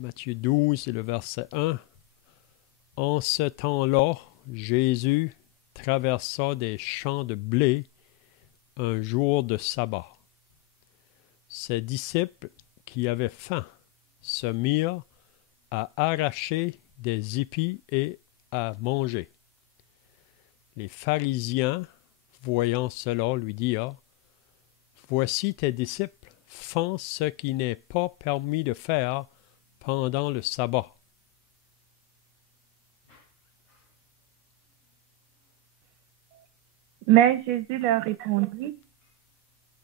Matthieu 12 et le verset 1. En ce temps-là, Jésus traversa des champs de blé un jour de sabbat. Ses disciples, qui avaient faim, se mirent à arracher des épis et à manger. Les pharisiens, voyant cela, lui dirent: Voici tes disciples font ce qui n'est pas permis de faire pendant le sabbat. Mais Jésus leur répondit: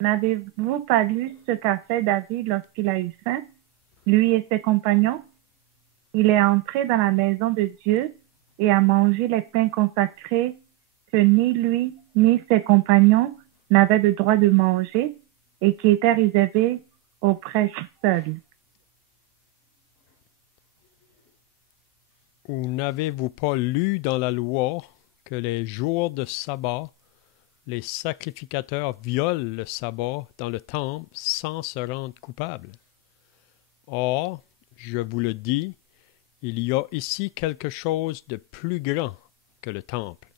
N'avez-vous pas lu ce qu'a fait David lorsqu'il a eu faim, lui et ses compagnons? Il est entré dans la maison de Dieu et a mangé les pains consacrés que ni lui ni ses compagnons n'avaient le droit de manger et qui étaient réservés aux prêtres seuls. Ou n'avez-vous pas lu dans la loi que les jours de sabbat, les sacrificateurs violent le sabbat dans le temple sans se rendre coupables? Or, je vous le dis, il y a ici quelque chose de plus grand que le temple.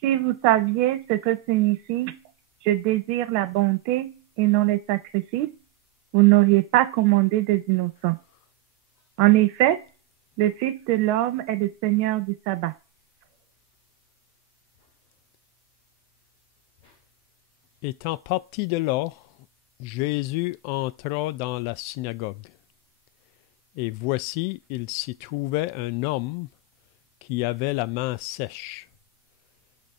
Si vous saviez ce que signifie « je désire la bonté et non les sacrifices », vous n'auriez pas commandé des innocents. En effet, le Fils de l'homme est le Seigneur du sabbat. Étant parti de là, Jésus entra dans la synagogue. Et voici, il s'y trouvait un homme qui avait la main sèche.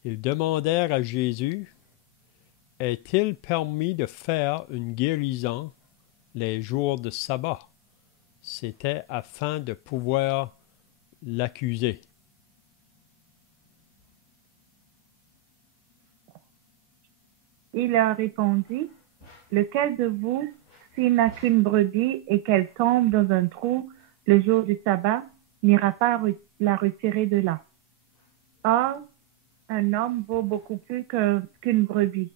Ils demandèrent à Jésus: Est-il permis de faire une guérison les jours de sabbat? C'était afin de pouvoir l'accuser. Il leur répondit: Lequel de vous, s'il n'a qu'une brebis et qu'elle tombe dans un trou le jour du sabbat, n'ira pas la retirer de là? Or, un homme vaut beaucoup plus qu'une brebis.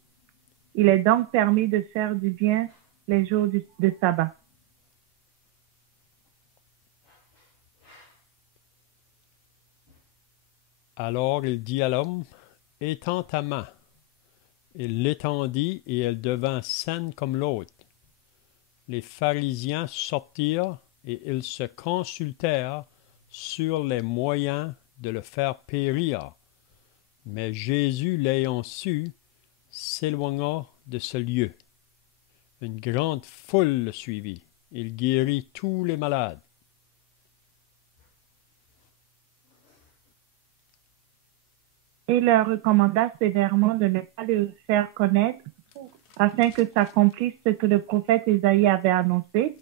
Il est donc permis de faire du bien les jours de sabbat. Alors il dit à l'homme: Étends ta main. Il l'étendit et elle devint saine comme l'autre. Les pharisiens sortirent et ils se consultèrent sur les moyens de le faire périr. Mais Jésus, l'ayant su, s'éloigna de ce lieu. Une grande foule le suivit. Il guérit tous les malades. Et leur recommanda sévèrement de ne pas le faire connaître, afin que s'accomplisse ce que le prophète Ésaïe avait annoncé.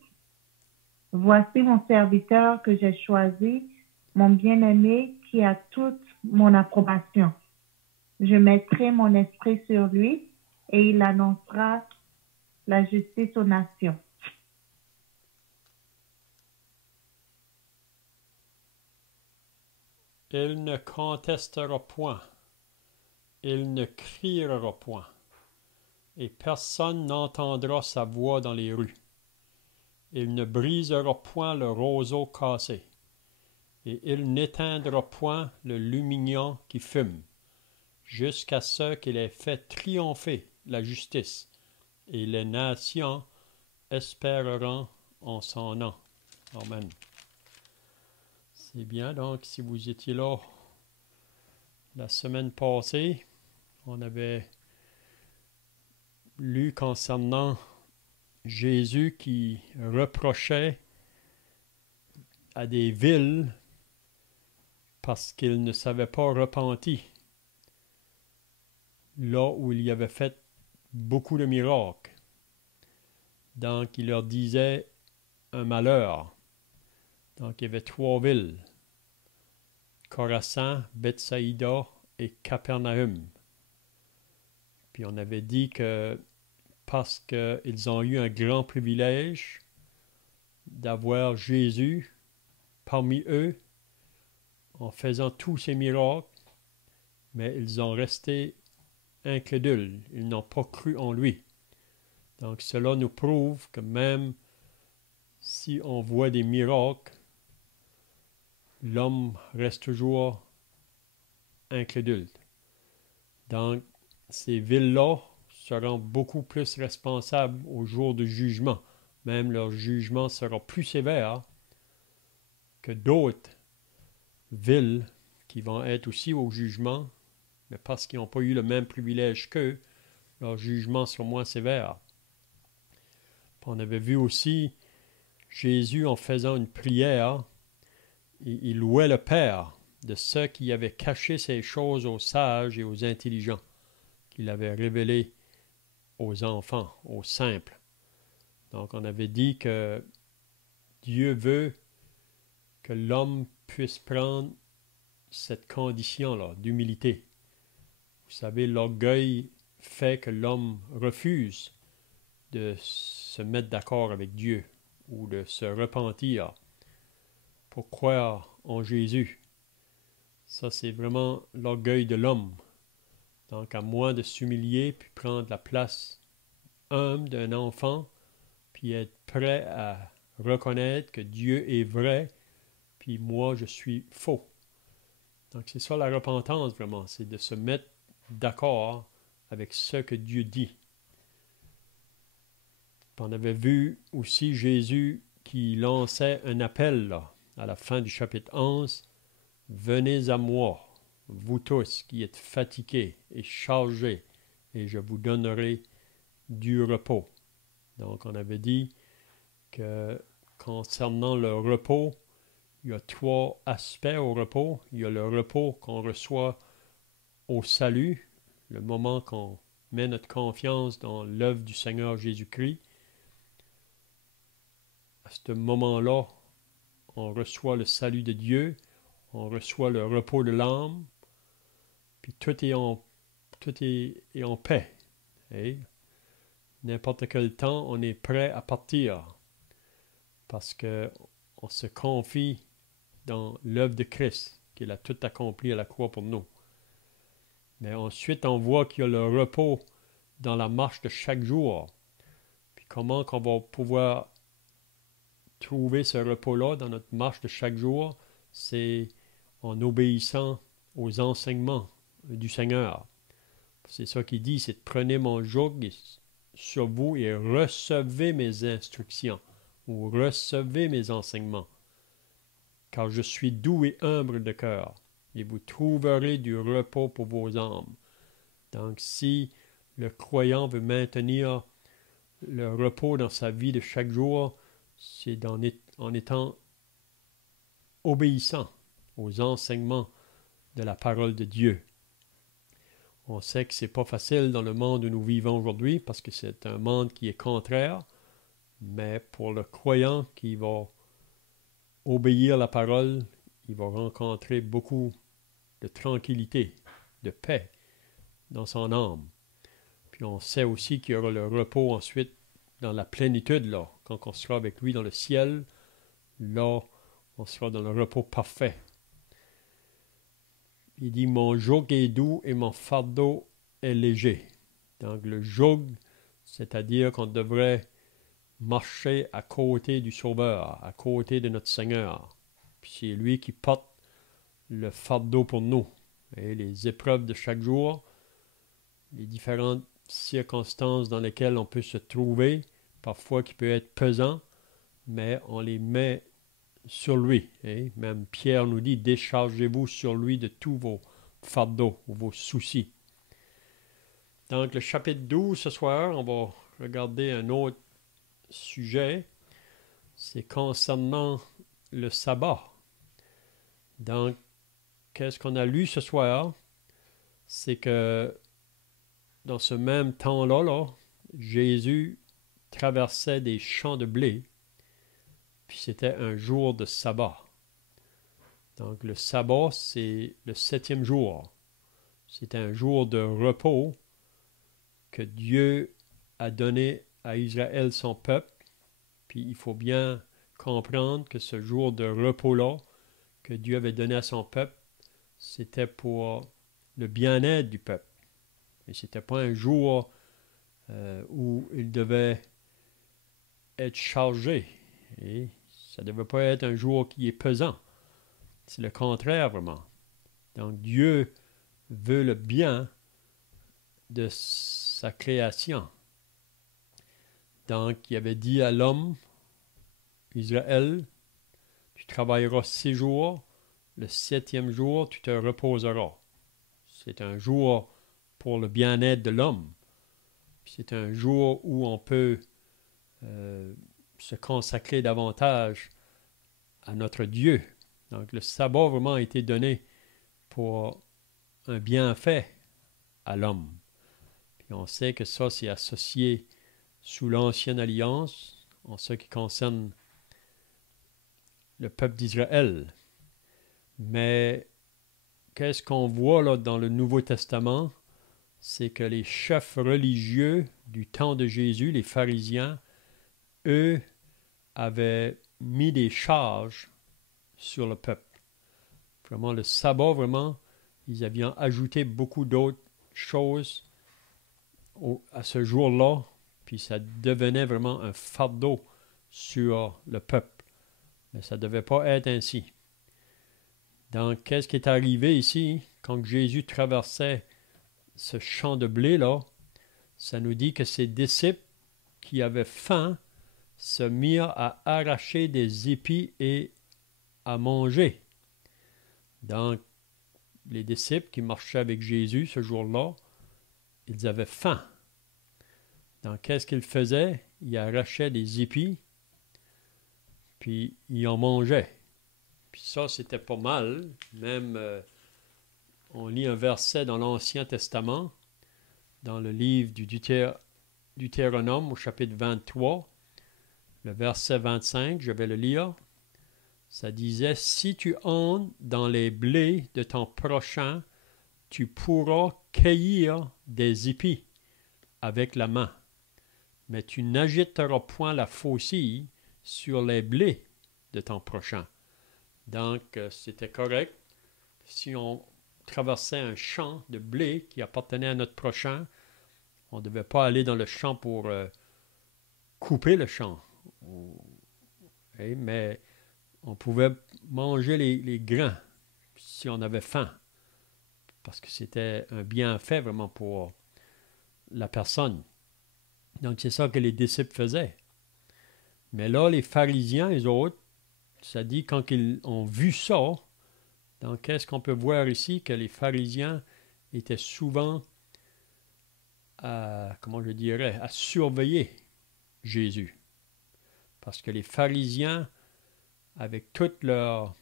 Voici mon serviteur que j'ai choisi, mon bien-aimé qui a toute mon approbation. Je mettrai mon esprit sur lui et il annoncera la justice aux nations. Il ne contestera point, il ne criera point, et personne n'entendra sa voix dans les rues. Il ne brisera point le roseau cassé, et il n'éteindra point le lumignon qui fume, jusqu'à ce qu'il ait fait triompher la justice, et les nations espéreront en son nom. Amen. C'est bien, donc, si vous étiez là la semaine passée, on avait lu concernant Jésus qui reprochait à des villes parce qu'ils ne s'avaient pas repenti, là où il y avait fait beaucoup de miracles. Donc, il leur disait un malheur. Donc, il y avait 3 villes: Chorasan, Bethsaïda et Capernaum. Puis on avait dit que parce qu'ils ont eu un grand privilège d'avoir Jésus parmi eux en faisant tous ces miracles, mais ils ont resté incrédules, ils n'ont pas cru en lui. Donc cela nous prouve que même si on voit des miracles, l'homme reste toujours incrédule. Donc ces villes-là seront beaucoup plus responsables au jour du jugement. Même leur jugement sera plus sévère que d'autres villes qui vont être aussi au jugement, mais parce qu'ils n'ont pas eu le même privilège qu'eux, leur jugement sera moins sévère. On avait vu aussi Jésus en faisant une prière, il louait le Père de ceux qui avaient caché ces choses aux sages et aux intelligents, qu'il avait révélées aux enfants, aux simples. Donc on avait dit que Dieu veut que l'homme puisse prendre cette condition-là d'humilité. Vous savez, l'orgueil fait que l'homme refuse de se mettre d'accord avec Dieu ou de se repentir pour croire en Jésus. Ça, c'est vraiment l'orgueil de l'homme. Donc, à moins de s'humilier puis prendre la place humble d'un enfant, puis être prêt à reconnaître que Dieu est vrai, puis moi, je suis faux. Donc, c'est ça la repentance, vraiment, c'est de se mettre d'accord avec ce que Dieu dit. Puis on avait vu aussi Jésus qui lançait un appel là, à la fin du chapitre 11. « Venez à moi, vous tous qui êtes fatigués et chargés, et je vous donnerai du repos. » Donc on avait dit que concernant le repos, il y a 3 aspects au repos. Il y a le repos qu'on reçoit au salut, le moment qu'on met notre confiance dans l'œuvre du Seigneur Jésus-Christ. À ce moment-là, on reçoit le salut de Dieu, on reçoit le repos de l'âme, puis tout est en paix. Et n'importe quel temps, on est prêt à partir parce qu'on se confie dans l'œuvre de Christ, qu'il a tout accompli à la croix pour nous. Mais ensuite, on voit qu'il y a le repos dans la marche de chaque jour. Puis comment qu'on va pouvoir trouver ce repos-là dans notre marche de chaque jour, c'est en obéissant aux enseignements du Seigneur. C'est ça qu'il dit, c'est « Prenez mon joug sur vous et recevez mes instructions » ou « Recevez mes enseignements, car je suis doux et humble de cœur, et vous trouverez du repos pour vos âmes. » Donc si le croyant veut maintenir le repos dans sa vie de chaque jour, c'est en étant obéissant aux enseignements de la parole de Dieu. On sait que ce n'est pas facile dans le monde où nous vivons aujourd'hui parce que c'est un monde qui est contraire, mais pour le croyant qui va obéir à la parole, il va rencontrer beaucoup de tranquillité, de paix dans son âme. Puis on sait aussi qu'il y aura le repos ensuite dans la plénitude, là, quand on sera avec lui dans le ciel, là, on sera dans le repos parfait. Il dit « Mon joug est doux et mon fardeau est léger. » Donc le joug, c'est-à-dire qu'on devrait marcher à côté du Sauveur, à côté de notre Seigneur. Puis c'est lui qui porte le fardeau pour nous. Et les épreuves de chaque jour, les différentes circonstances dans lesquelles on peut se trouver, parfois qui peut être pesant, mais on les met sur lui. Et même Pierre nous dit, déchargez-vous sur lui de tous vos fardeaux ou vos soucis. Donc le chapitre 12 ce soir, on va regarder un autre sujet, c'est concernant le sabbat. Donc, qu'est-ce qu'on a lu ce soir? C'est que dans ce même temps-là, là, Jésus traversait des champs de blé, puis c'était un jour de sabbat. Donc le sabbat, c'est le 7e jour. C'est un jour de repos que Dieu a donné à Israël, son peuple. Puis il faut bien comprendre que ce jour de repos-là que Dieu avait donné à son peuple, c'était pour le bien-être du peuple. Et ce n'était pas un jour où il devait être chargé. Et ça ne devait pas être un jour qui est pesant. C'est le contraire vraiment. Donc Dieu veut le bien de sa création. Donc il avait dit à l'homme, Israël, tu travailleras 6 jours, le 7e jour tu te reposeras. C'est un jour pour le bien-être de l'homme. C'est un jour où on peut se consacrer davantage à notre Dieu. Donc le sabbat vraiment a été donné pour un bienfait à l'homme. Puis on sait que ça, c'est associé sous l'Ancienne Alliance en ce qui concerne le peuple d'Israël. Mais qu'est-ce qu'on voit là dans le Nouveau Testament? C'est que les chefs religieux du temps de Jésus, les pharisiens, eux, avaient mis des charges sur le peuple. Vraiment, le sabbat, vraiment, ils avaient ajouté beaucoup d'autres choses à ce jour-là, puis ça devenait vraiment un fardeau sur le peuple. Mais ça ne devait pas être ainsi. Donc, qu'est-ce qui est arrivé ici, quand Jésus traversait ce champ de blé-là? Ça nous dit que ses disciples qui avaient faim se mirent à arracher des épis et à manger. Donc, les disciples qui marchaient avec Jésus ce jour-là, ils avaient faim. Donc, qu'est-ce qu'ils faisaient? Ils arrachaient des épis, puis ils en mangeaient. Puis ça, c'était pas mal. Même, on lit un verset dans l'Ancien Testament, dans le livre du Deutéronome au chapitre 23, le verset 25, je vais le lire. Ça disait, « Si tu entres dans les blés de ton prochain, tu pourras cueillir des épis avec la main, mais tu n'agiteras point la faucille sur les blés de ton prochain. » Donc, c'était correct. Si on traversait un champ de blé qui appartenait à notre prochain, on ne devait pas aller dans le champ pour couper le champ. Mais on pouvait manger les grains si on avait faim, parce que c'était un bienfait vraiment pour la personne. Donc, c'est ça que les disciples faisaient. Mais là, les pharisiens, les autres, ça dit quand ils ont vu ça, donc qu'est-ce qu'on peut voir ici? Que les pharisiens étaient souvent à surveiller Jésus. Parce que les pharisiens, avec toute leur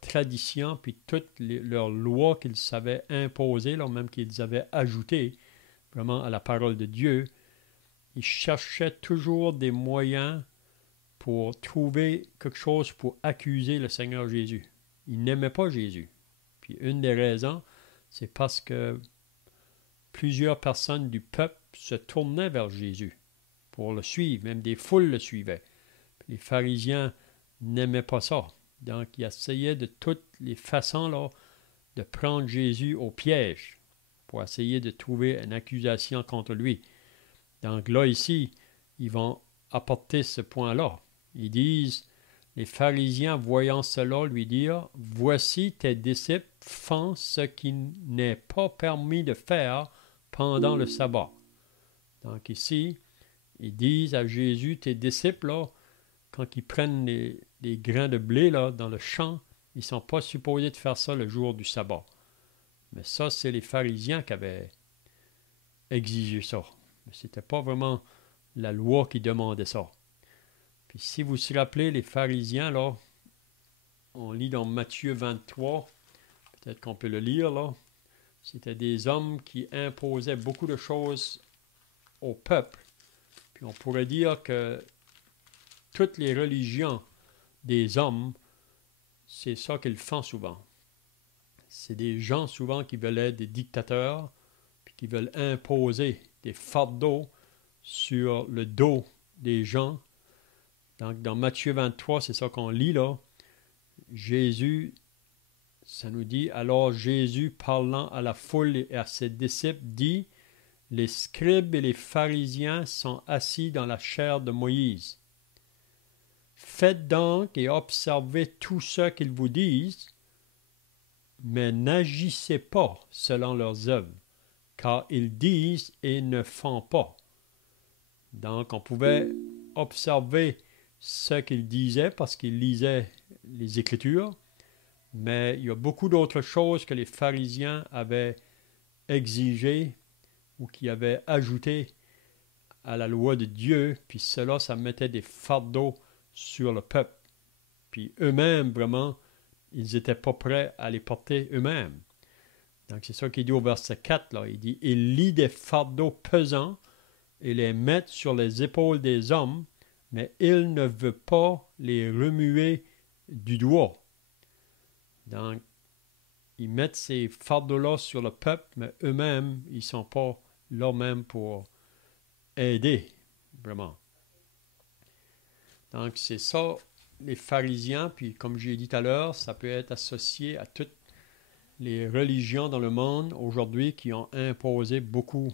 tradition, puis toutes leurs lois qu'ils savaient imposer, là, même qu'ils avaient ajoutées vraiment à la parole de Dieu, ils cherchaient toujours des moyens pour trouver quelque chose pour accuser le Seigneur Jésus. Ils n'aimaient pas Jésus. Puis une des raisons, c'est parce que plusieurs personnes du peuple se tournaient vers Jésus pour le suivre, même des foules le suivaient. Puis les pharisiens n'aimaient pas ça. Donc, ils essayaient de toutes les façons là, de prendre Jésus au piège pour essayer de trouver une accusation contre lui. Donc là, ici, ils vont apporter ce point-là. Ils disent, les pharisiens voyant cela lui dirent, « Voici tes disciples font ce qui n'est pas permis de faire pendant le sabbat. » Donc ici, ils disent à Jésus, tes disciples, là, quand ils prennent les grains de blé là, dans le champ, ils ne sont pas supposés de faire ça le jour du sabbat. Mais ça, c'est les pharisiens qui avaient exigé ça. Mais ce n'était pas vraiment la loi qui demandait ça. Puis si vous vous rappelez, les pharisiens, là, on lit dans Matthieu 23, peut-être qu'on peut le lire, là, c'était des hommes qui imposaient beaucoup de choses au peuple. Puis on pourrait dire que toutes les religions des hommes, c'est ça qu'ils font souvent. C'est des gens souvent qui veulent être des dictateurs, puis qui veulent imposer des fardeaux sur le dos des gens. Donc, dans Matthieu 23, c'est ça qu'on lit là. Jésus, ça nous dit, alors Jésus, parlant à la foule et à ses disciples, dit, les scribes et les pharisiens sont assis dans la chaire de Moïse. Faites donc et observez tout ce qu'ils vous disent, mais n'agissez pas selon leurs œuvres, car ils disent et ne font pas. Donc, on pouvait observer ce qu'ils disaient parce qu'ils lisaient les Écritures, mais il y a beaucoup d'autres choses que les pharisiens avaient exigées ou qui avaient ajouté à la loi de Dieu, puis cela, ça mettait des fardeaux sur le peuple. Puis eux-mêmes, vraiment, ils n'étaient pas prêts à les porter eux-mêmes. Donc c'est ça qu'il dit au verset 4, là. Il dit « Il lie des fardeaux pesants et les met sur les épaules des hommes, mais il ne veut pas les remuer du doigt. » Donc, ils mettent ces fardeaux-là sur le peuple, mais eux-mêmes, ils ne sont pas là même pour aider, vraiment. Donc, c'est ça, les pharisiens, puis comme j'ai dit tout à l'heure, ça peut être associé à toutes les religions dans le monde aujourd'hui qui ont imposé beaucoup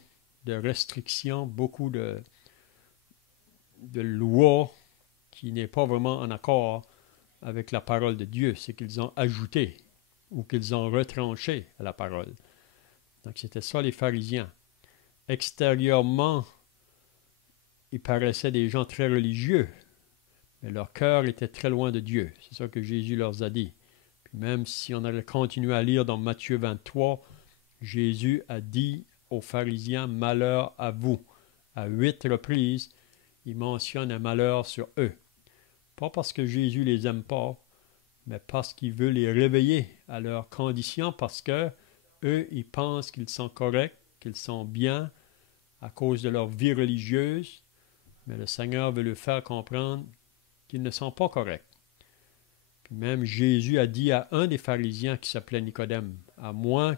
de restrictions, beaucoup de lois qui n'est pas vraiment en accord avec la parole de Dieu. C'est qu'ils ont ajouté ou qu'ils ont retranché à la parole. Donc, c'était ça les pharisiens. Extérieurement, ils paraissaient des gens très religieux, mais leur cœur était très loin de Dieu. C'est ça que Jésus leur a dit. Puis même si on allait continuer à lire dans Matthieu 23, Jésus a dit aux pharisiens « Malheur à vous ». À 8 reprises, il mentionne un malheur sur eux. Pas parce que Jésus les aime pas, mais parce qu'il veut les réveiller à leur condition, parce que eux, ils pensent qu'ils sont corrects, qu'ils sont bien à cause de leur vie religieuse, mais le Seigneur veut leur faire comprendre qu'ils ne sont pas corrects. Puis même Jésus a dit à un des pharisiens qui s'appelait Nicodème, « À moins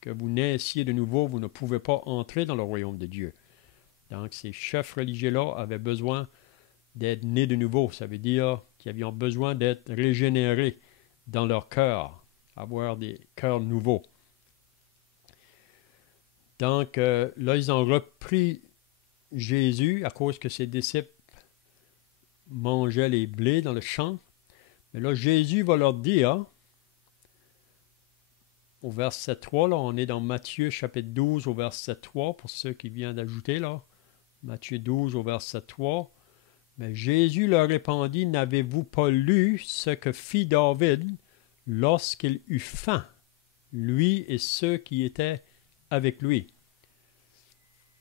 que vous naissiez de nouveau, vous ne pouvez pas entrer dans le royaume de Dieu. » Donc ces chefs religieux-là avaient besoin d'être nés de nouveau. Ça veut dire qu'ils avaient besoin d'être régénérés dans leur cœur, avoir des cœurs nouveaux. Donc là, ils ont repris Jésus à cause que ses disciples mangeaient les blés dans le champ. Mais là, Jésus va leur dire, au verset 3, là, on est dans Matthieu chapitre 12 au verset 3, pour ceux qui viennent d'ajouter, là. Matthieu 12 au verset 3. Mais Jésus leur répondit, « N'avez-vous pas lu ce que fit David lorsqu'il eut faim, lui et ceux qui étaient avec lui?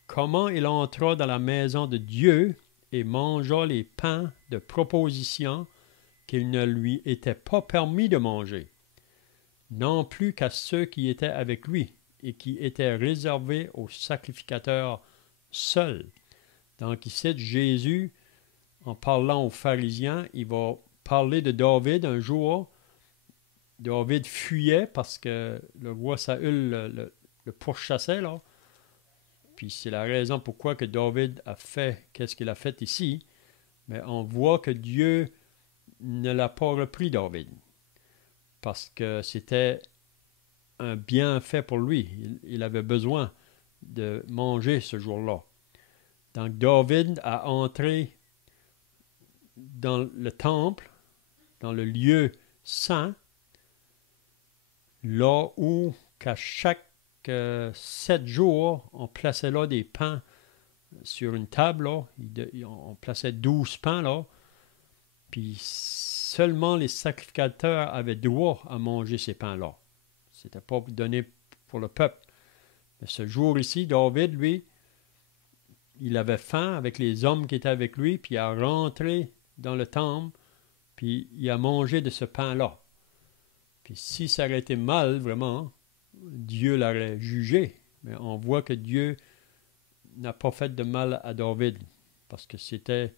Comment il entra dans la maison de Dieu et mangea les pains de proposition qu'il ne lui était pas permis de manger, non plus qu'à ceux qui étaient avec lui et qui étaient réservés aux sacrificateurs seuls. » Donc ici, Jésus, en parlant aux pharisiens, il va parler de David un jour. David fuyait parce que le roi Saül le pourchassait, là. Puis c'est la raison pourquoi que David a fait qu'est-ce qu'il a fait ici. Mais on voit que Dieu ne l'a pas repris, David, parce que c'était un bienfait pour lui. Il avait besoin de manger ce jour-là. Donc David a entré dans le temple, dans le lieu saint, là où qu'à chaque 7 jours, on plaçait là des pains sur une table, là. On plaçait 12 pains là, puis seulement les sacrificateurs avaient droit à manger ces pains-là. C'était pas donné pour le peuple. Mais ce jour ici, David, lui, il avait faim avec les hommes qui étaient avec lui, puis il a rentré dans le temple, puis il a mangé de ce pain-là. Puis si ça aurait été mal, vraiment, Dieu l'aurait jugé. Mais on voit que Dieu n'a pas fait de mal à David, parce que c'était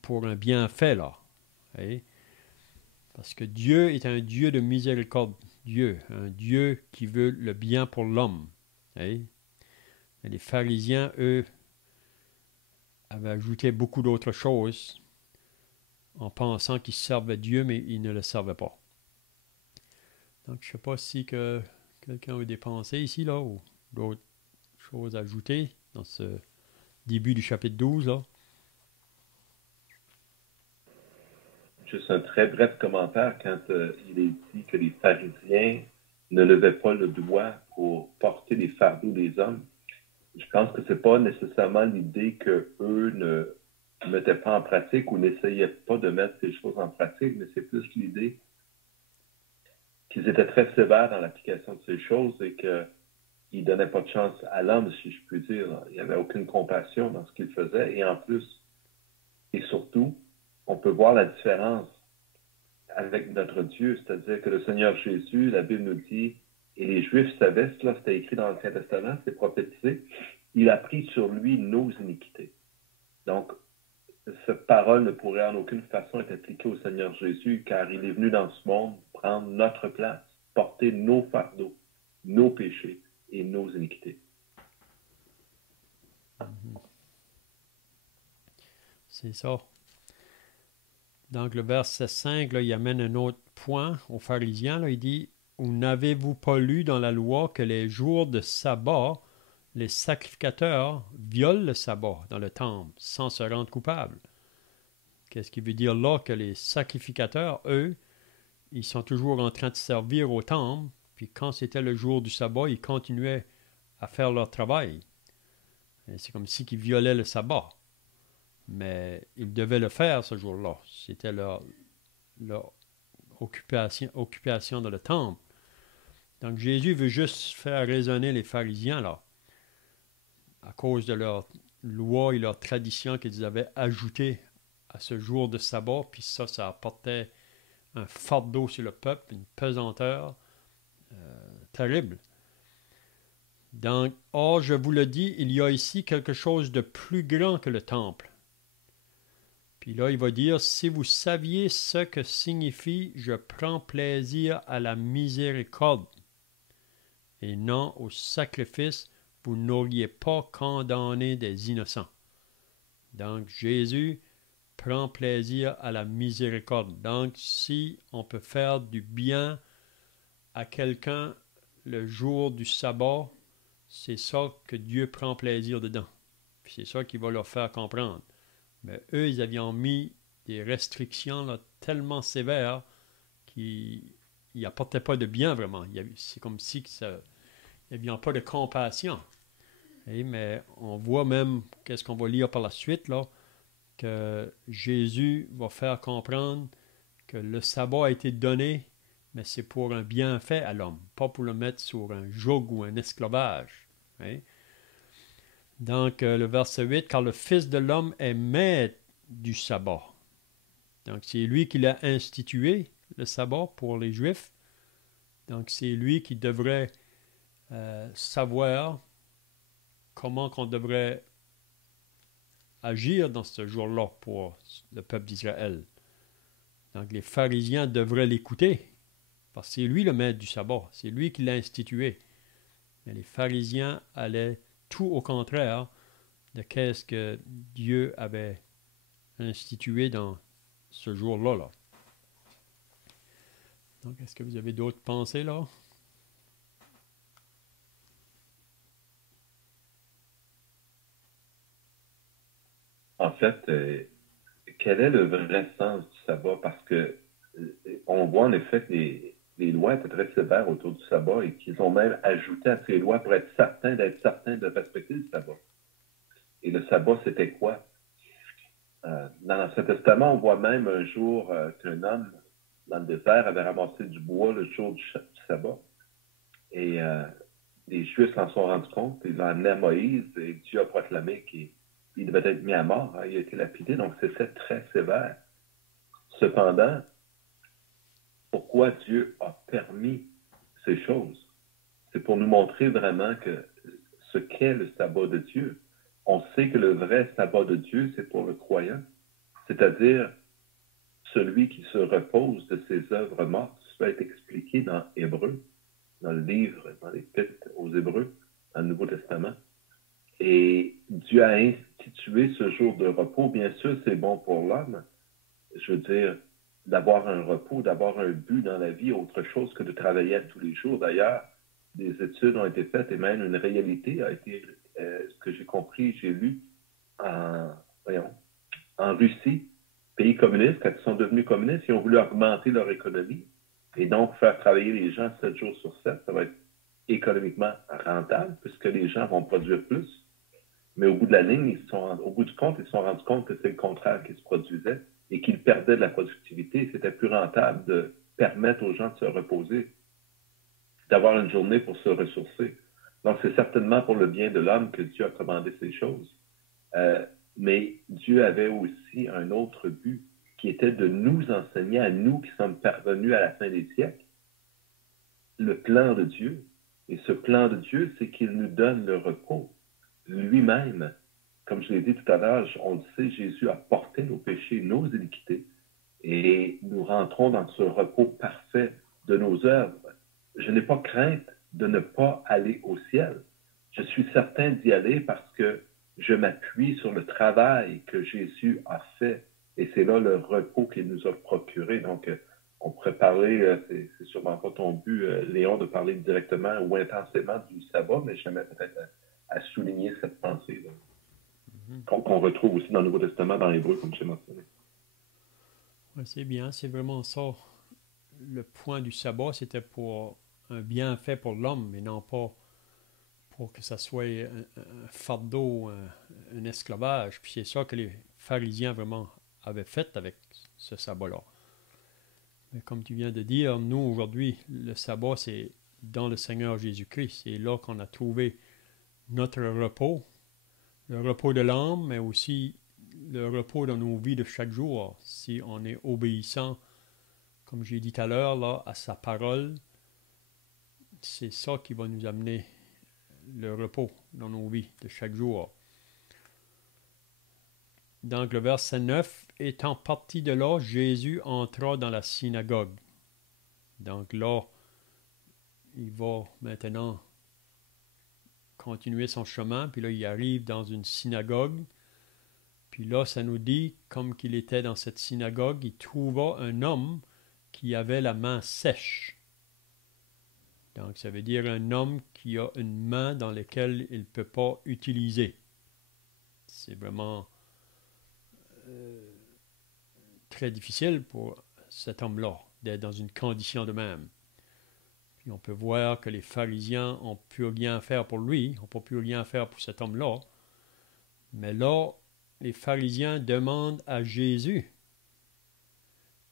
pour un bienfait, là. Hey? Parce que Dieu est un Dieu de miséricorde, un Dieu qui veut le bien pour l'homme. Hey? Mais les pharisiens, eux, avaient ajouté beaucoup d'autres choses en pensant qu'ils servaient Dieu, mais ils ne le servaient pas. Donc, je ne sais pas si quelqu'un a des pensées ici, là, ou d'autres chose à ajouter dans ce début du chapitre 12, là? Juste un très bref commentaire quand il est dit que les pharisiens ne levaient pas le doigt pour porter les fardeaux des hommes. Je pense que c'est pas nécessairement l'idée qu'eux ne mettaient pas en pratique ou n'essayaient pas de mettre ces choses en pratique, mais c'est plus l'idée qu'ils étaient très sévères dans l'application de ces choses et qu'ils ne donnaient pas de chance à l'homme, si je puis dire. Il n'y avait aucune compassion dans ce qu'il faisait. Et en plus, et surtout, on peut voir la différence avec notre Dieu, c'est-à-dire que le Seigneur Jésus, la Bible nous dit, et les Juifs savaient cela, c'était écrit dans l'Ancien Testament, c'est prophétisé, il a pris sur lui nos iniquités. Donc, cette parole ne pourrait en aucune façon être appliquée au Seigneur Jésus, car il est venu dans ce monde prendre notre place, porter nos fardeaux, nos péchés et nos iniquités. C'est ça. Donc, le verset 5, là, il amène un autre point aux pharisiens. Là, il dit, « Ou n'avez-vous pas lu dans la loi que les jours de sabbat, les sacrificateurs violent le sabbat dans le temple sans se rendre coupables? » Qu'est-ce qui veut dire là que les sacrificateurs, eux, ils sont toujours en train de servir au temple, puis quand c'était le jour du sabbat, ils continuaient à faire leur travail. Et c'est comme si ils violaient le sabbat. Mais ils devaient le faire ce jour-là. C'était leur occupation dans le temple. Donc Jésus veut juste faire raisonner les pharisiens là, à cause de leur loi et leur tradition qu'ils avaient ajoutées à ce jour de sabbat, puis ça apportait un fardeau sur le peuple, une pesanteur terrible. Donc, or, je vous le dis, il y a ici quelque chose de plus grand que le temple. Puis là, il va dire, si vous saviez ce que signifie « je prends plaisir à la miséricorde » et non au sacrifice, vous n'auriez pas condamné des innocents. Donc, Jésus prend plaisir à la miséricorde. Donc, si on peut faire du bien à quelqu'un le jour du sabbat, c'est ça que Dieu prend plaisir dedans. Puis c'est ça qu'il va leur faire comprendre. Mais eux, ils avaient mis des restrictions là, tellement sévères qu'ils n'apportaient pas de bien vraiment. C'est comme si il n'y avait pas de compassion. Mais on voit même, qu'est-ce qu'on va lire par la suite, là, que Jésus va faire comprendre que le sabbat a été donné, mais c'est pour un bienfait à l'homme, pas pour le mettre sur un joug ou un esclavage. Donc, le verset 8, « Car le Fils de l'homme est maître du sabbat. » Donc, c'est lui qui l'a institué, le sabbat, pour les Juifs. Donc, c'est lui qui devrait savoir comment qu'on devrait agir dans ce jour-là pour le peuple d'Israël. Donc, les pharisiens devraient l'écouter, parce que c'est lui le maître du sabbat, c'est lui qui l'a institué. Mais les pharisiens allaient tout au contraire de qu'est-ce que Dieu avait institué dans ce jour-là. Là. Donc, est-ce que vous avez d'autres pensées là? En fait, quel est le vrai sens du sabbat? Parce que on voit en effet que les lois étaient très sévères autour du sabbat et qu'ils ont même ajouté à ces lois pour être certains de respecter le sabbat. Et le sabbat, c'était quoi? Dans l'Ancien Testament, on voit même un jour qu'un homme dans le désert avait ramassé du bois le jour du sabbat. Et les Juifs s'en sont rendus compte, ils l'ont amené à Moïse et Dieu a proclamé qu'il devait être mis à mort. Il a été lapidé, donc c'était très sévère. Cependant, pourquoi Dieu a permis ces choses? C'est pour nous montrer vraiment que ce qu'est le sabbat de Dieu. On sait que le vrai sabbat de Dieu, c'est pour le croyant, c'est-à-dire celui qui se repose de ses œuvres mortes. Ça est expliqué dans Hébreux, dans le livre, dans l'Épître aux Hébreux, dans le Nouveau Testament. Et Dieu a institué ce jour de repos. Bien sûr, c'est bon pour l'homme. Je veux dire, d'avoir un repos, d'avoir un but dans la vie, autre chose que de travailler tous les jours. D'ailleurs, des études ont été faites et même une réalité a été appris, j'ai lu en Russie, pays communiste, quand ils sont devenus communistes, ils ont voulu augmenter leur économie et donc faire travailler les gens 7 jours sur 7. Ça va être économiquement rentable puisque les gens vont produire plus. Mais au bout de la ligne, au bout du compte, ils se sont rendus compte que c'est le contraire qui se produisait et qu'ils perdaient de la productivité. C'était plus rentable de permettre aux gens de se reposer, d'avoir une journée pour se ressourcer. Donc, c'est certainement pour le bien de l'homme que Dieu a commandé ces choses. Mais Dieu avait aussi un autre but qui était de nous enseigner, à nous qui sommes parvenus à la fin des siècles, le plan de Dieu. Et ce plan de Dieu, c'est qu'il nous donne le repos lui-même. Comme je l'ai dit tout à l'heure, on le sait, Jésus a porté nos péchés, nos iniquités, et nous rentrons dans ce repos parfait de nos œuvres. Je n'ai pas crainte de ne pas aller au ciel. Je suis certain d'y aller parce que je m'appuie sur le travail que Jésus a fait, et c'est là le repos qu'il nous a procuré. Donc, on pourrait parler, c'est sûrement pas ton but, Léon, de parler directement ou intensément du sabbat, mais j'aimerais peut-être à souligner cette pensée-là, qu'on retrouve aussi dans le Nouveau Testament, dans l'Hébreu, comme j'ai mentionné. Ouais, c'est bien, c'est vraiment ça. Le point du sabbat, c'était pour un bienfait pour l'homme, mais non pas pour que ça soit un fardeau, un esclavage. Puis c'est ça que les pharisiens vraiment avaient fait avec ce sabbat-là. Mais comme tu viens de dire, nous aujourd'hui, le sabbat, c'est dans le Seigneur Jésus-Christ. C'est là qu'on a trouvé notre repos, le repos de l'âme, mais aussi le repos dans nos vies de chaque jour. Si on est obéissant, comme j'ai dit tout à l'heure, là, à sa parole, c'est ça qui va nous amener le repos dans nos vies de chaque jour. Donc le verset 9, étant parti de là, Jésus entra dans la synagogue. Donc là, il va maintenant continuer son chemin, puis là, il arrive dans une synagogue. Puis là, ça nous dit, comme qu'il était dans cette synagogue, il trouva un homme qui avait la main sèche. Donc, ça veut dire un homme qui a une main dans laquelle il ne peut pas utiliser. C'est vraiment très difficile pour cet homme-là d'être dans une condition de même. Puis on peut voir que les pharisiens n'ont plus rien faire pour lui, n'ont pas pu rien faire pour cet homme-là. Mais là, les pharisiens demandent à Jésus,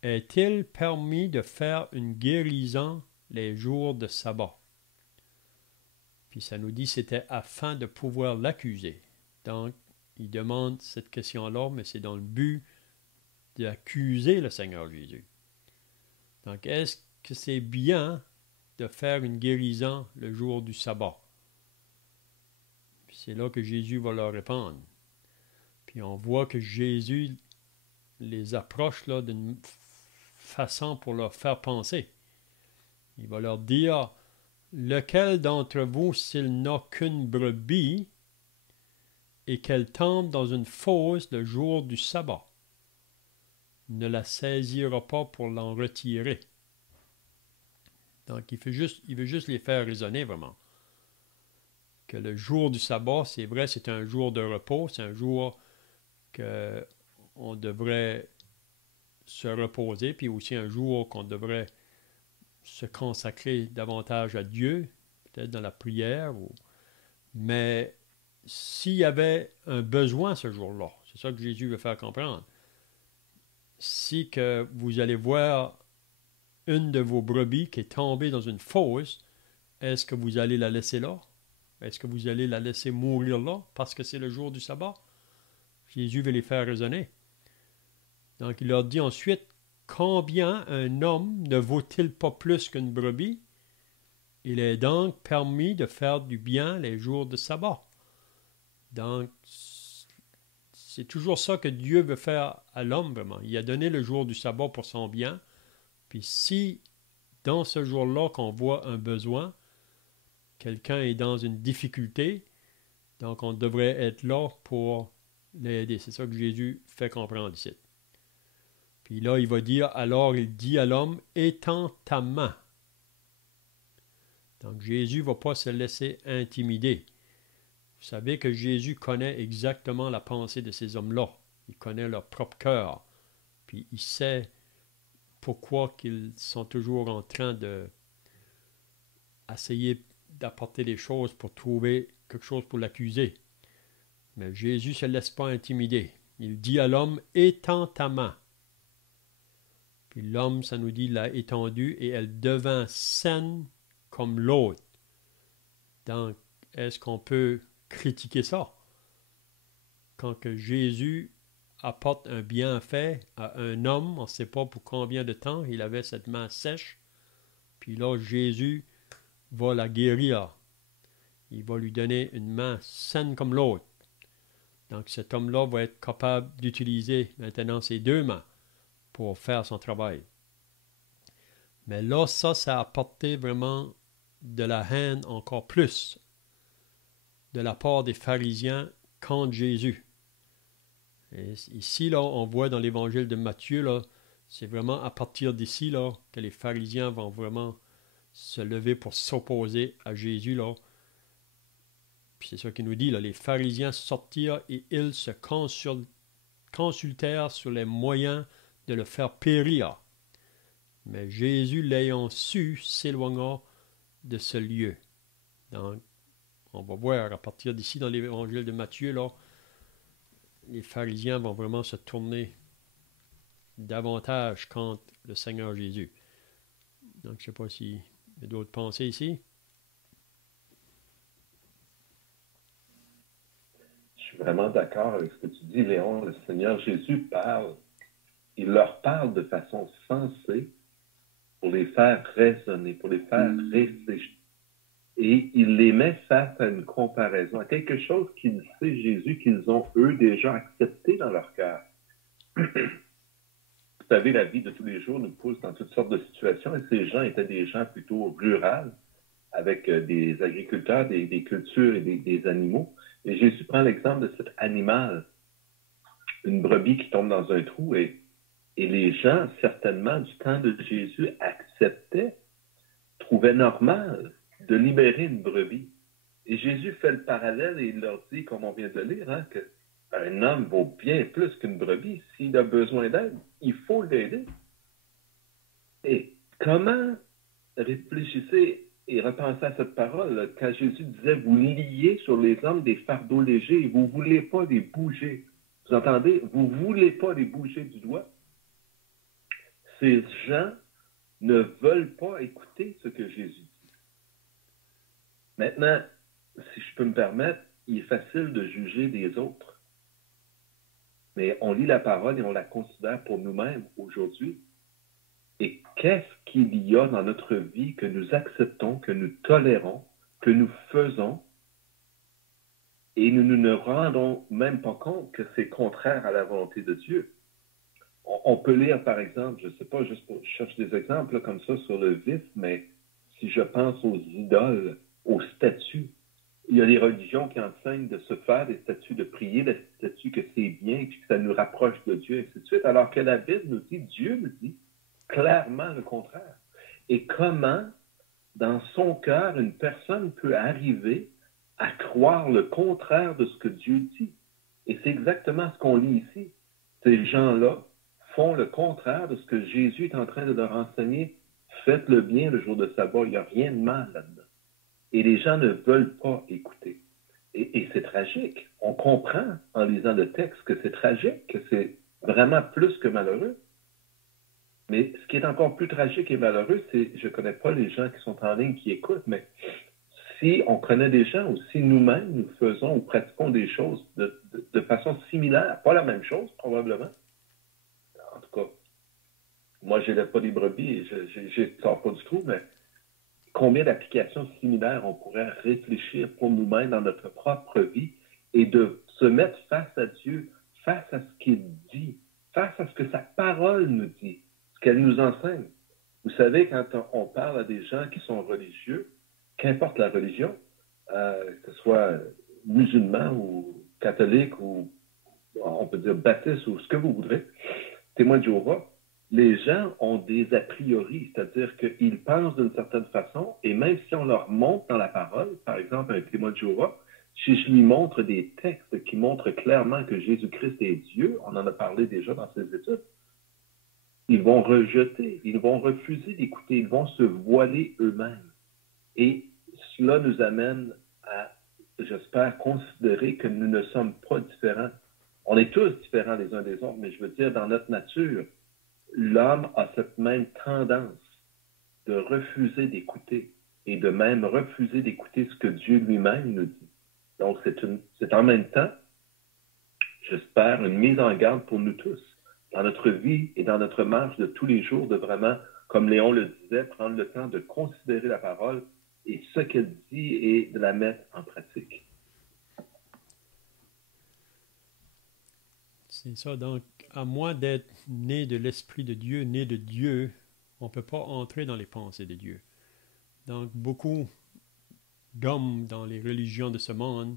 est-il permis de faire une guérison les jours de sabbat? Puis ça nous dit que c'était afin de pouvoir l'accuser. Donc, il demande cette question-là, mais c'est dans le but d'accuser le Seigneur Jésus. Donc, est-ce que c'est bien de faire une guérison le jour du sabbat? Puis c'est là que Jésus va leur répondre. Puis on voit que Jésus les approche là d'une façon pour leur faire penser. Il va leur dire, lequel d'entre vous, s'il n'a qu'une brebis et qu'elle tombe dans une fosse le jour du sabbat, ne la saisira pas pour l'en retirer? Donc il veut juste les faire raisonner vraiment. Que le jour du sabbat, c'est vrai, c'est un jour de repos, c'est un jour qu'on devrait se reposer, puis aussi un jour qu'on devrait se consacrer davantage à Dieu, peut-être dans la prière. Mais s'il y avait un besoin ce jour-là, c'est ça que Jésus veut faire comprendre. Si que vous allez voir une de vos brebis qui est tombée dans une fosse, est-ce que vous allez la laisser là? Est-ce que vous allez la laisser mourir là parce que c'est le jour du sabbat? Jésus veut les faire raisonner. Donc, il leur dit ensuite, combien un homme ne vaut-il pas plus qu'une brebis? Il est donc permis de faire du bien les jours de sabbat. Donc, c'est toujours ça que Dieu veut faire à l'homme, vraiment. Il a donné le jour du sabbat pour son bien. Puis si, dans ce jour-là, qu'on voit un besoin, quelqu'un est dans une difficulté, donc on devrait être là pour l'aider. C'est ça que Jésus fait comprendre ici. Puis là, il va dire, alors il dit à l'homme, étends ta main. Donc Jésus ne va pas se laisser intimider. Vous savez que Jésus connaît exactement la pensée de ces hommes-là. Il connaît leur propre cœur. Puis il sait pourquoi qu'ils sont toujours en train d'essayer d'apporter des choses pour trouver quelque chose pour l'accuser. Mais Jésus ne se laisse pas intimider. Il dit à l'homme, « Étends ta main. » Puis l'homme, ça nous dit, l'a étendue et elle devint saine comme l'autre. Donc, est-ce qu'on peut critiquer ça? Quand que Jésus apporte un bienfait à un homme, on ne sait pas pour combien de temps il avait cette main sèche, puis là, Jésus va la guérir. Il va lui donner une main saine comme l'autre. Donc, cet homme-là va être capable d'utiliser maintenant ses deux mains pour faire son travail. Mais là, ça a apporté vraiment de la haine encore plus de la part des pharisiens contre Jésus. Et ici, là, on voit dans l'évangile de Matthieu, là, c'est vraiment à partir d'ici là, que les pharisiens vont vraiment se lever pour s'opposer à Jésus. Là. Puis c'est ça qu'il nous dit, là, les pharisiens sortirent et ils se consultèrent sur les moyens de le faire périr. Mais Jésus, l'ayant su, s'éloigna de ce lieu. Donc, on va voir à partir d'ici dans l'évangile de Matthieu, là, les pharisiens vont vraiment se tourner davantage contre le Seigneur Jésus. Donc, je ne sais pas s'il y a d'autres pensées ici. Je suis vraiment d'accord avec ce que tu dis, Léon. Le Seigneur Jésus parle. Il leur parle de façon sensée pour les faire raisonner, pour les faire réfléchir. Et il les met face à une comparaison, à quelque chose qu'il sait, Jésus, qu'ils ont, eux, déjà accepté dans leur cœur. Vous savez, la vie de tous les jours nous pousse dans toutes sortes de situations, et ces gens étaient des gens plutôt ruraux, avec des agriculteurs, des cultures et des animaux. Et Jésus prend l'exemple de cet animal, une brebis qui tombe dans un trou, et les gens, certainement, du temps de Jésus, acceptaient, trouvaient normal de libérer une brebis. Et Jésus fait le parallèle et il leur dit, comme on vient de lire, qu'un homme vaut bien plus qu'une brebis. S'il a besoin d'aide, il faut l'aider. Et comment réfléchissez et repensez à cette parole là, quand Jésus disait, vous liez sur les hommes des fardeaux légers et vous ne voulez pas les bouger. Vous entendez? Vous ne voulez pas les bouger du doigt. Ces gens ne veulent pas écouter ce que Jésus dit. Maintenant, si je peux me permettre, il est facile de juger des autres. Mais on lit la parole et on la considère pour nous-mêmes aujourd'hui. Et qu'est-ce qu'il y a dans notre vie que nous acceptons, que nous tolérons, que nous faisons, et nous ne rendons même pas compte que c'est contraire à la volonté de Dieu. On peut lire, par exemple, je ne sais pas, juste pour je cherche des exemples là, comme ça sur le vif, mais si je pense aux idoles, aux statues, il y a des religions qui enseignent de se faire des statues, de prier des statues, que c'est bien, que ça nous rapproche de Dieu, et ainsi de suite, alors que la Bible nous dit, Dieu nous dit clairement le contraire. Et comment, dans son cœur, une personne peut arriver à croire le contraire de ce que Dieu dit. Et c'est exactement ce qu'on lit ici. Ces gens-là font le contraire de ce que Jésus est en train de leur enseigner. Faites le bien le jour de sabbat, il n'y a rien de mal là-dedans. Et les gens ne veulent pas écouter. Et c'est tragique. On comprend en lisant le texte que c'est tragique, que c'est vraiment plus que malheureux. Mais ce qui est encore plus tragique et malheureux, c'est, je ne connais pas les gens qui sont en ligne, qui écoutent, mais si on connaît des gens ou si nous-mêmes nous faisons ou pratiquons des choses de façon similaire, pas la même chose probablement, en tout cas, moi je n'élève pas des brebis et je ne sors pas du trou, mais combien d'applications similaires on pourrait réfléchir pour nous-mêmes dans notre propre vie et de se mettre face à Dieu, face à ce qu'il dit, face à ce que sa parole nous dit, ce qu'elle nous enseigne. Vous savez, quand on parle à des gens qui sont religieux, qu'importe la religion, que ce soit musulman ou catholique ou on peut dire baptiste ou ce que vous voudrez, témoin de Jéhovah, les gens ont des a priori, c'est-à-dire qu'ils pensent d'une certaine façon et même si on leur montre dans la parole, par exemple un témoin de Jéhovah, si je lui montre des textes qui montrent clairement que Jésus-Christ est Dieu, on en a parlé déjà dans ces études, ils vont rejeter, ils vont refuser d'écouter, ils vont se voiler eux-mêmes. Et cela nous amène à, j'espère, considérer que nous ne sommes pas différents. On est tous différents les uns des autres, mais je veux dire, dans notre nature, l'homme a cette même tendance de refuser d'écouter et de même refuser d'écouter ce que Dieu lui-même nous dit. Donc, c'est en même temps, j'espère, une mise en garde pour nous tous, dans notre vie et dans notre marche de tous les jours, de vraiment, comme Léon le disait, prendre le temps de considérer la parole et ce qu'elle dit et de la mettre en pratique. C'est ça. Donc, à moins d'être né de l'Esprit de Dieu, né de Dieu, on ne peut pas entrer dans les pensées de Dieu. Donc, beaucoup d'hommes dans les religions de ce monde,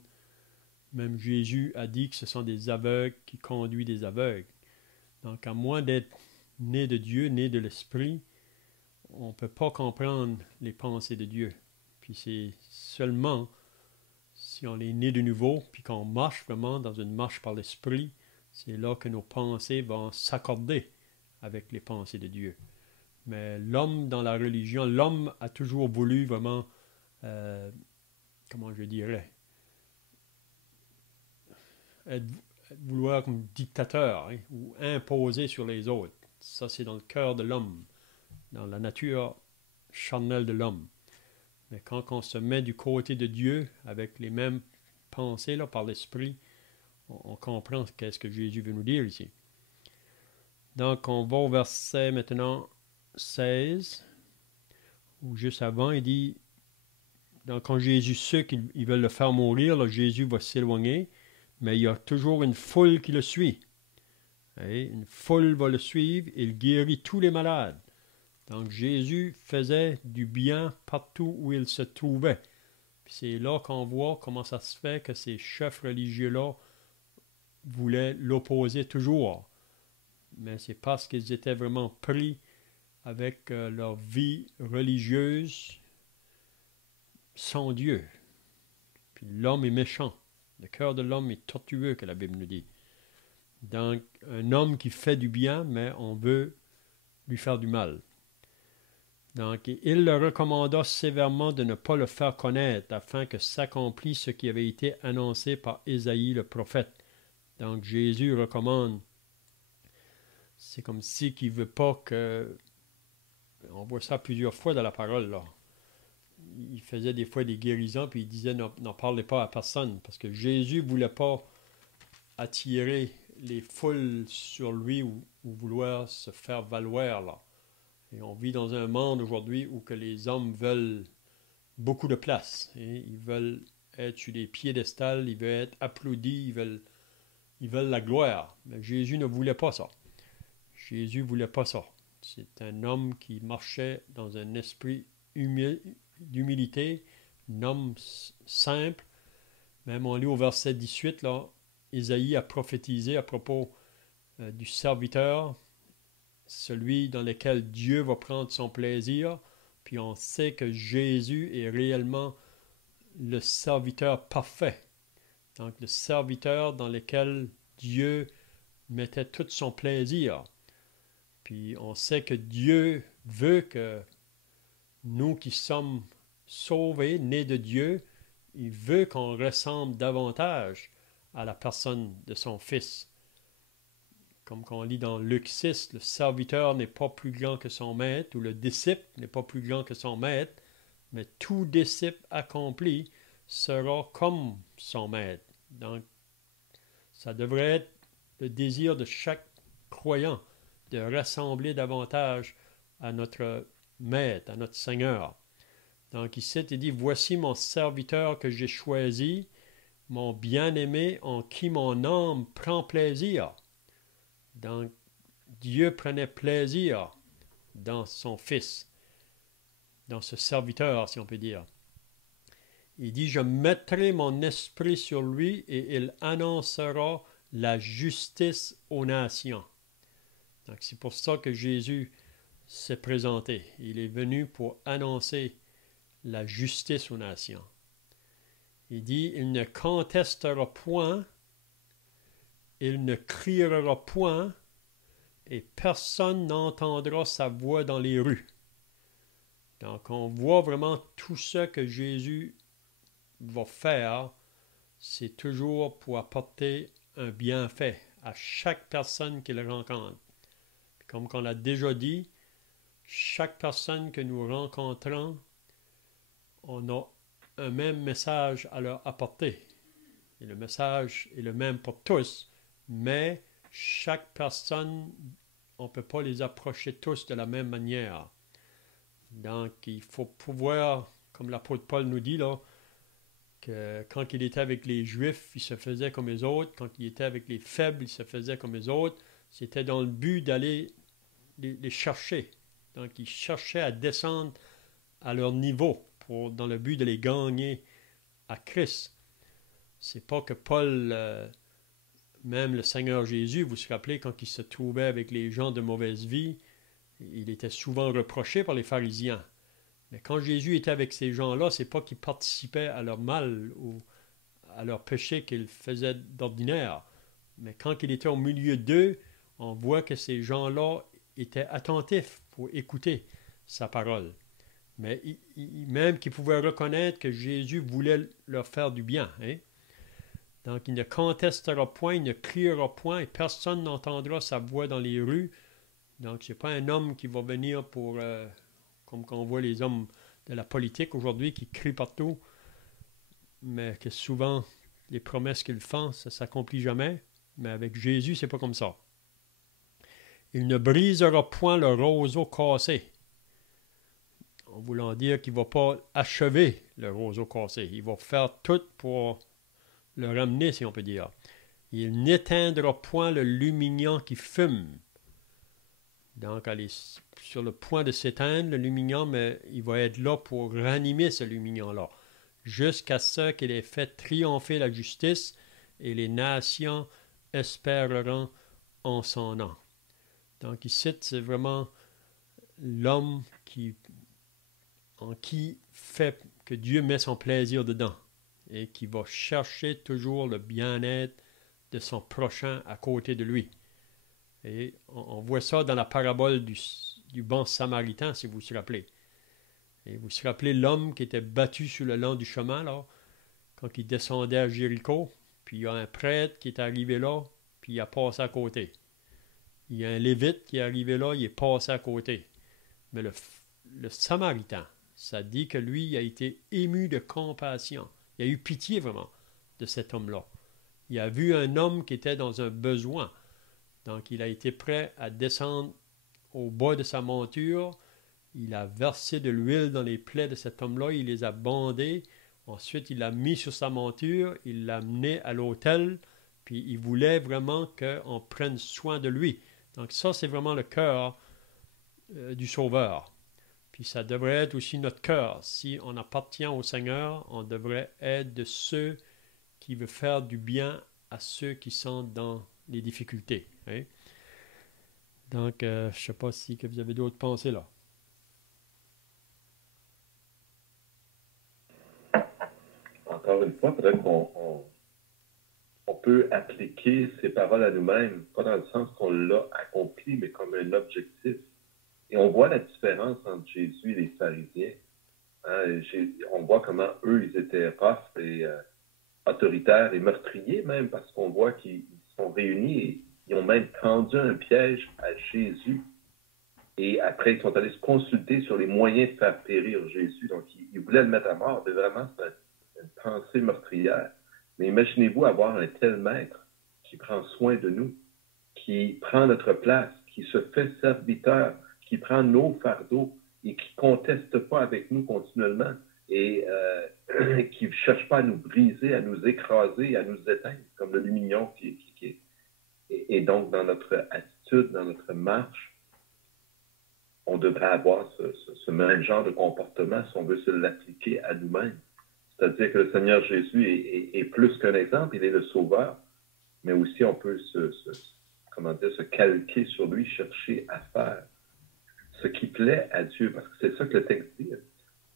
même Jésus a dit que ce sont des aveugles qui conduisent des aveugles. Donc, à moins d'être né de Dieu, né de l'Esprit, on ne peut pas comprendre les pensées de Dieu. Puis c'est seulement si on est né de nouveau, puis qu'on marche vraiment dans une marche par l'Esprit, c'est là que nos pensées vont s'accorder avec les pensées de Dieu. Mais l'homme dans la religion, l'homme a toujours voulu vraiment, comment je dirais, vouloir comme dictateur, hein, ou imposer sur les autres. Ça, c'est dans le cœur de l'homme, dans la nature charnelle de l'homme. Mais quand on se met du côté de Dieu, avec les mêmes pensées là, par l'Esprit, on comprend qu'est-ce que Jésus veut nous dire ici. Donc, on va au verset maintenant 16, où juste avant, il dit, donc quand Jésus sait qu'ils veulent le faire mourir, là, Jésus va s'éloigner, mais il y a toujours une foule qui le suit. Et une foule va le suivre, il guérit tous les malades. Donc Jésus faisait du bien partout où il se trouvait. Puis c'est là qu'on voit comment ça se fait que ces chefs religieux-là voulaient l'opposer toujours. Mais c'est parce qu'ils étaient vraiment pris avec leur vie religieuse sans Dieu. Puis l'homme est méchant. Le cœur de l'homme est tortueux, que la Bible nous dit. Donc, un homme qui fait du bien, mais on veut lui faire du mal. Donc, il leur recommanda sévèrement de ne pas le faire connaître, afin que s'accomplisse ce qui avait été annoncé par Ésaïe le prophète. Donc, Jésus recommande. C'est comme si qu'il ne veut pas que... On voit ça plusieurs fois dans la parole, là. Il faisait des fois des guérisons, puis il disait n'en parlez pas à personne, parce que Jésus ne voulait pas attirer les foules sur lui ou vouloir se faire valoir, là. Et on vit dans un monde aujourd'hui où que les hommes veulent beaucoup de place. Et ils veulent être sur des piédestals, ils veulent être applaudis, ils veulent la gloire. Mais Jésus ne voulait pas ça. Jésus ne voulait pas ça. C'est un homme qui marchait dans un esprit d'humilité, un homme simple. Même on lit au verset 18, là, Ésaïe a prophétisé à propos du serviteur, celui dans lequel Dieu va prendre son plaisir, puis on sait que Jésus est réellement le serviteur parfait. Donc le serviteur dans lequel Dieu mettait tout son plaisir. Puis on sait que Dieu veut que nous qui sommes sauvés, nés de Dieu, il veut qu'on ressemble davantage à la personne de son Fils. Comme qu'on lit dans Luc 6, le serviteur n'est pas plus grand que son maître, ou le disciple n'est pas plus grand que son maître, mais tout disciple accompli sera comme son maître. Donc, ça devrait être le désir de chaque croyant de ressembler davantage à notre maître, à notre Seigneur. Donc ici, il dit, voici mon serviteur que j'ai choisi, mon bien-aimé en qui mon âme prend plaisir. Donc, Dieu prenait plaisir dans son Fils, dans ce serviteur, si on peut dire. Il dit, je mettrai mon esprit sur lui et il annoncera la justice aux nations. Donc, c'est pour ça que Jésus s'est présenté. Il est venu pour annoncer la justice aux nations. Il dit, il ne contestera point, il ne criera point, et personne n'entendra sa voix dans les rues. Donc, on voit vraiment tout ce que Jésus va faire, c'est toujours pour apporter un bienfait à chaque personne qu'il rencontre. Comme on l'a déjà dit, chaque personne que nous rencontrons, on a un même message à leur apporter. Et le message est le même pour tous, mais chaque personne, on ne peut pas les approcher tous de la même manière. Donc, il faut pouvoir, comme l'apôtre Paul nous dit là, que quand il était avec les Juifs, il se faisait comme les autres. Quand il était avec les faibles, il se faisait comme les autres. C'était dans le but d'aller les chercher. Donc, il cherchait à descendre à leur niveau dans le but de les gagner à Christ. C'est pas que Paul, même le Seigneur Jésus, vous vous rappelez, quand il se trouvait avec les gens de mauvaise vie, il était souvent reproché par les pharisiens. Mais quand Jésus était avec ces gens-là, c'est pas qu'il participait à leur mal ou à leur péché qu'ils faisaient d'ordinaire. Mais quand il était au milieu d'eux, on voit que ces gens-là étaient attentifs pour écouter sa parole. Mais même qu'ils pouvaient reconnaître que Jésus voulait leur faire du bien. Hein? Donc, il ne contestera point, il ne criera point, et personne n'entendra sa voix dans les rues. Donc, ce n'est pas un homme qui va venir pour, comme on voit les hommes de la politique aujourd'hui qui crient partout, mais que souvent, les promesses qu'ils font, ça ne s'accomplit jamais. Mais avec Jésus, c'est pas comme ça. Il ne brisera point le roseau cassé. En voulant dire qu'il ne va pas achever le roseau cassé. Il va faire tout pour le ramener, si on peut dire. Il n'éteindra point le lumignon qui fume. Donc, elle est sur le point de s'éteindre, le lumignon, mais il va être là pour ranimer ce lumignon-là, jusqu'à ce qu'il ait fait triompher la justice et les nations espéreront en son nom. Donc, ici, c'est vraiment l'homme en qui fait que Dieu met son plaisir dedans et qui va chercher toujours le bien-être de son prochain à côté de lui. Et on voit ça dans la parabole du bon samaritain, si vous vous rappelez. Et vous vous rappelez l'homme qui était battu sur le long du chemin, là, quand il descendait à Jéricho, puis il y a un prêtre qui est arrivé là, puis il a passé à côté. Il y a un lévite qui est arrivé là, il est passé à côté. Mais le samaritain, ça dit que lui, il a été ému de compassion. Il a eu pitié vraiment de cet homme-là. Il a vu un homme qui était dans un besoin. Donc, il a été prêt à descendre au bas de sa monture. Il a versé de l'huile dans les plaies de cet homme-là. Il les a bandés. Ensuite, il l'a mis sur sa monture. Il l'a amené à l'autel. Puis, il voulait vraiment qu'on prenne soin de lui. Donc, ça, c'est vraiment le cœur du Sauveur. Puis, ça devrait être aussi notre cœur. Si on appartient au Seigneur, on devrait être de ceux qui veulent faire du bien à ceux qui sont dans les difficultés. Hein? Donc, je ne sais pas si que vous avez d'autres pensées là. Encore une fois, peut-être qu'on peut appliquer ces paroles à nous-mêmes, pas dans le sens qu'on l'a accompli, mais comme un objectif. Et on voit la différence entre Jésus et les pharisiens. Hein? On voit comment eux, ils étaient rough et autoritaires et meurtriers même, parce qu'on voit qu'ils sont réunis et ils ont même tendu un piège à Jésus. Et après, ils sont allés se consulter sur les moyens de faire périr Jésus. Donc, ils voulaient le mettre à mort. Mais vraiment, c'est une pensée meurtrière. Mais imaginez-vous avoir un tel maître qui prend soin de nous, qui prend notre place, qui se fait serviteur, qui prend nos fardeaux et qui ne conteste pas avec nous continuellement et qui ne cherche pas à nous briser, à nous écraser, à nous éteindre, comme le lumignon et donc, dans notre attitude, dans notre marche, on devrait avoir ce même genre de comportement si on veut se l'appliquer à nous-mêmes. C'est-à-dire que le Seigneur Jésus est plus qu'un exemple, il est le Sauveur, mais aussi on peut se calquer sur lui, chercher à faire ce qui plaît à Dieu, parce que c'est ça que le texte dit.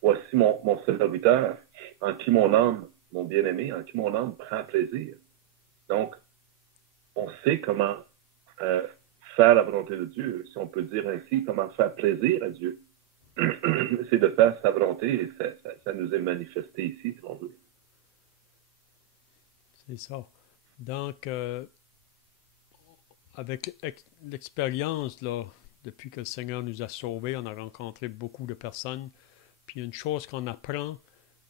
Voici mon serviteur, en qui mon âme mon bien-aimé, en qui mon âme prend plaisir. Donc, on sait comment faire la volonté de Dieu, si on peut dire ainsi, comment faire plaisir à Dieu. C'est de faire sa volonté et ça nous est manifesté ici, si on veut. C'est ça. Donc, avec l'expérience, là, depuis que le Seigneur nous a sauvés, on a rencontré beaucoup de personnes. Puis une chose qu'on apprend,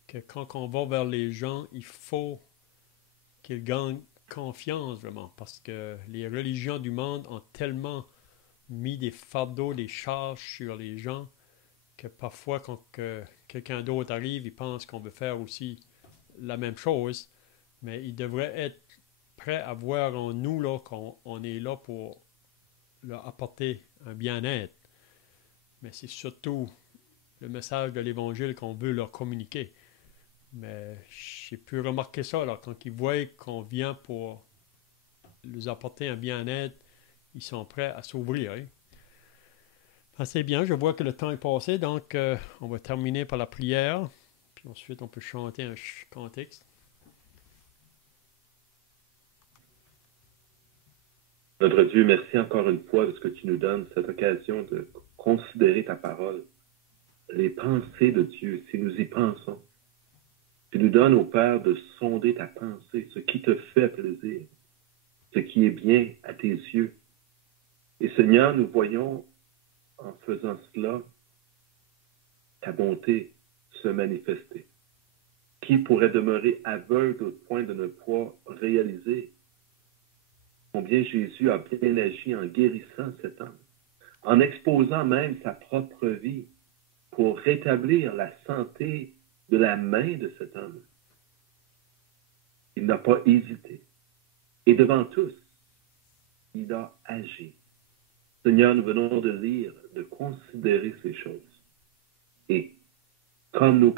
que quand on va vers les gens, il faut qu'ils gagnent confiance vraiment. Parce que les religions du monde ont tellement mis des fardeaux, des charges sur les gens, que parfois quand quelqu'un d'autre arrive, il pense qu'on veut faire aussi la même chose. Mais il devrait être prêt à voir en nous là, qu'on est là pour leur apporter un bien-être. Mais c'est surtout le message de l'Évangile qu'on veut leur communiquer. Mais j'ai pu remarquer ça, là, quand ils voient qu'on vient pour leur apporter un bien-être, ils sont prêts à s'ouvrir. Hein. C'est bien, je vois que le temps est passé, donc on va terminer par la prière, puis ensuite on peut chanter un contexte. Notre Dieu, merci encore une fois de ce que tu nous donnes, cette occasion de considérer ta parole, les pensées de Dieu, si nous y pensons. Tu nous donnes, ô Père, de sonder ta pensée, ce qui te fait plaisir, ce qui est bien à tes yeux. Et Seigneur, nous voyons, en faisant cela, ta bonté se manifester. Qui pourrait demeurer aveugle au point de ne pas réaliser combien Jésus a bien agi en guérissant cet homme, en exposant même sa propre vie pour rétablir la santé de la main de cet homme. Il n'a pas hésité. Et devant tous, il a agi. Seigneur, nous venons de lire, de considérer ces choses. Et comme nos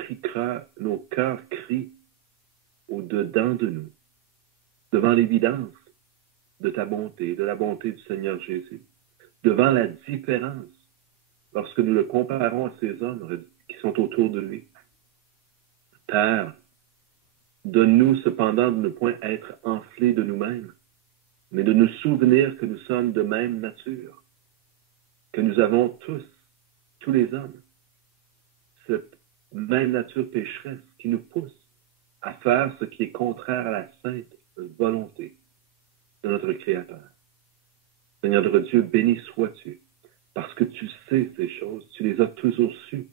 cœurs crient au-dedans de nous, devant l'évidence de ta bonté, de la bonté du Seigneur Jésus, devant la différence lorsque nous le comparons à ces hommes qui sont autour de lui. Père, donne-nous cependant de ne point être enflés de nous-mêmes, mais de nous souvenir que nous sommes de même nature, que nous avons tous les hommes, cette même nature pécheresse qui nous pousse à faire ce qui est contraire à la sainte volonté de notre Créateur. Seigneur notre Dieu, béni sois-tu, parce que tu sais ces choses, tu les as toujours sues,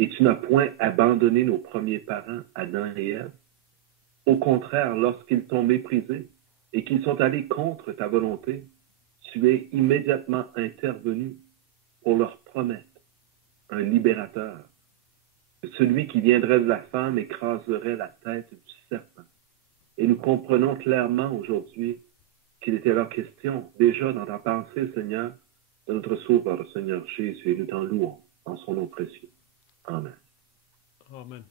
et tu n'as point abandonné nos premiers parents, Adam et Ève. Au contraire, lorsqu'ils t'ont méprisé et qu'ils sont allés contre ta volonté, tu es immédiatement intervenu pour leur promettre un libérateur. Celui qui viendrait de la femme écraserait la tête du serpent. Et nous comprenons clairement aujourd'hui qu'il était leur question, déjà dans ta pensée, Seigneur, de notre Sauveur, le Seigneur Jésus, et nous t'en louons en son nom précieux. Amen. Amen.